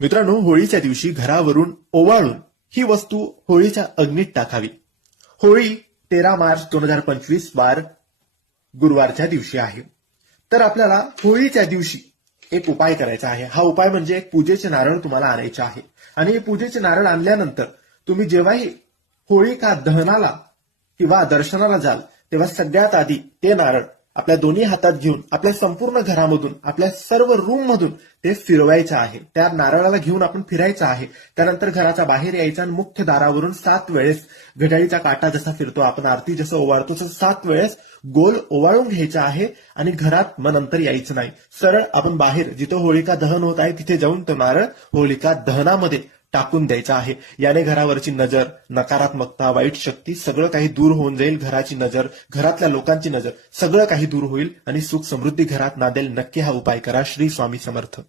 मित्रांनो, होळीच्या दिवशी घरावरून ओवाळून ही वस्तू होळीच्या अग्नीत टाकावी. होळी 13 मार्च 2025 वार गुरुवारच्या दिवशी आहे. तर आपल्याला होळीच्या दिवशी एक उपाय करायचा आहे. हा उपाय म्हणजे एक पूजेचे नारळ तुम्हाला आणायचे आहे. आणि हे पूजेचे नारळ आणल्यानंतर तुम्ही जेव्हाही होळिका दहनाला किंवा दर्शनाला जाल तेव्हा सगळ्यात आधी ते नारळ आपल्या दोन्ही हातात घेऊन आपल्या संपूर्ण घरामधून, आपल्या सर्व रूम मधून ते फिरवायचं आहे. त्या नारळाला घेऊन आपण फिरायचं आहे. त्यानंतर घराच्या बाहेर यायचं आणि मुख्य दारावरून 7 वेळेस घड्याळीचा काटा जसा फिरतो, आपण आरती जसं ओवाळतो तसं 7 वेळेस गोल ओवाळून घ्यायचं आहे आणि घरात मग नंतर यायचं नाही. सरळ आपण बाहेर जिथं होळिका दहन होत आहे तिथे जाऊन तो नारळ होळिका दहनामध्ये टाकून द्यायचा आहे. याने घरावरची नजर, नकारात्मकता, वाईट शक्ती सगळं काही दूर होऊन जाईल. घराची नजर, घरातल्या लोकांची नजर सगळं काही दूर होईल आणि सुख समृद्धी घरात नांदेल. नक्की हा उपाय करा. श्री स्वामी समर्थ.